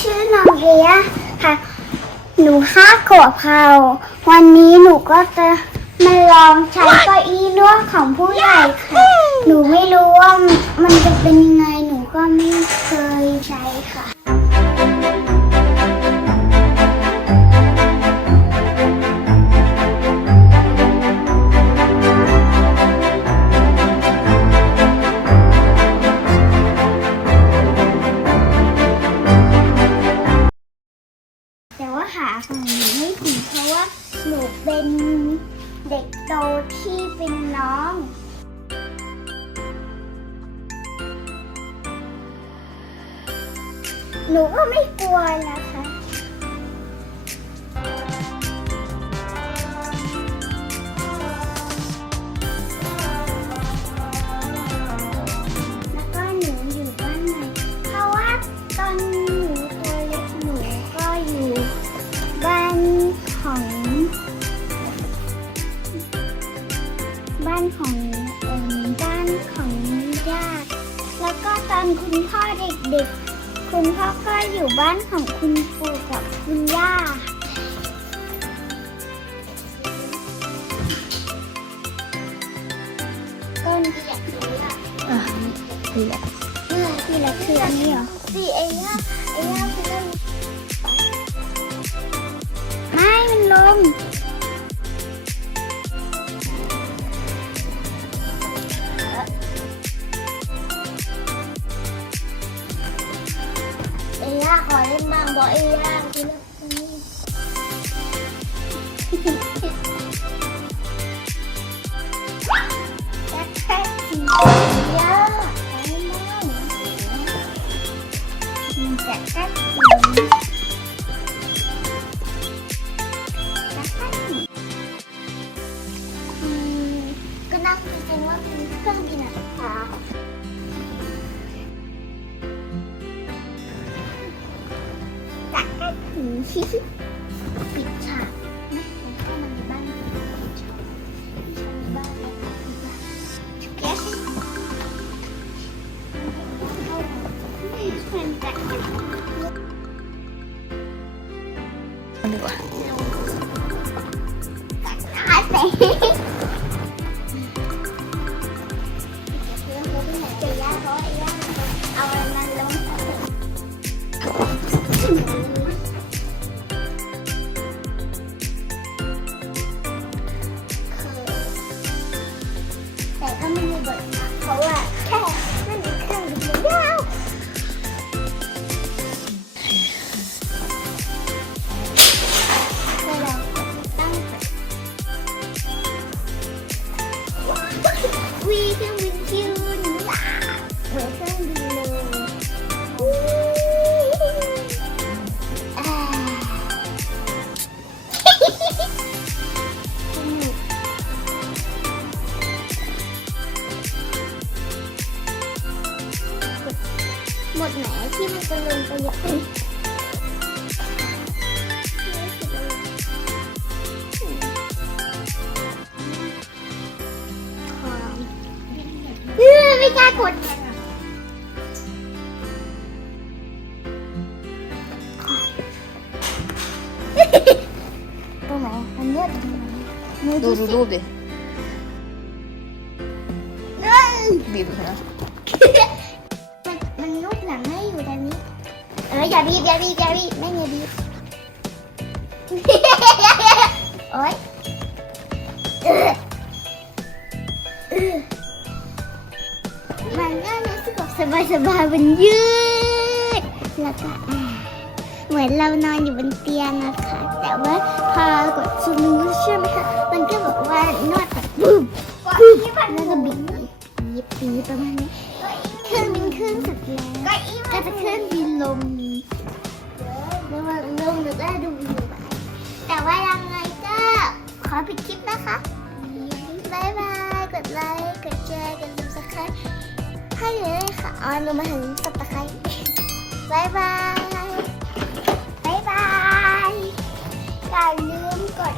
ชื่อน้องเอียค่ะ หนูห้าขวบเขาวันนี้หนูก็จะมาลองใช้เก้าอี้นวดของผู้ใหญ่ค่ะ หนูไม่รู้ว่ามันจะเป็นยังไง หนูก็ไม่เคยใช้ค่ะ แต่ว่าหาของหนูไม่ถึงเพราะว่าหนูเป็นเด็กโตที่เป็นน้องหนูก็ไม่กลัวนะคะ ตอนคุณพ่อเด็กๆ คุณพ่อก็อยู่บ้านของคุณปู่กับคุณย่าต้นที่อยากรู้ละอะเผือกเมื่อที่ละคืออันนี้เหรอสี่เอย่าเอย่าคือไม่มันลมาขอเล่นบ้างบอกเอย่าคือแค่แค่สี่เอย่าไม่ได้มันจะแค่สี่จะแปิดฉากไม่ให้เข้ามาในบ้านปิดฉากที่ฉันในบ้านแล้วก็ปิดฉาก Yes. มันจะดีกว่าหายไปเอา แต่ก็ไม่ หมดไหนที่มันจะลงไปเยอะเลยเออไม่กล้ากดตรงไหนมันเยอะตรงไหนมือดูดูดูสิรูปดิเอ้ยบีบนะ เอออย่าบีบอย่าบีบอย่าบีบไม่อย่าบีบโอ๊ยมันก็รู้สึกแบบสบายๆมันยืดแล้วก็เหมือนเรานอนอยู่บนเตียงนะคะ แต่ว่าพอกดซูมใช่ไหมคะมันก็บอกว่านวดแบบบึ้มบึ้มแล้วก็บีบบีบบีบประมาณนี้เครื่องบินเครื่องสุดแล้วก็จะเครื่องบินลม ลงหนูก็ดูอยู่ไปแต่ว่ายังไงก็ขอปิดคลิปนะคะบายบาย กดไลค์ กดแชร์ กดซับสไครต์ให้หนูยค่ะอ๋อหนูมาหึงซับสไครต์บายบายบายบายอย่าลืมกด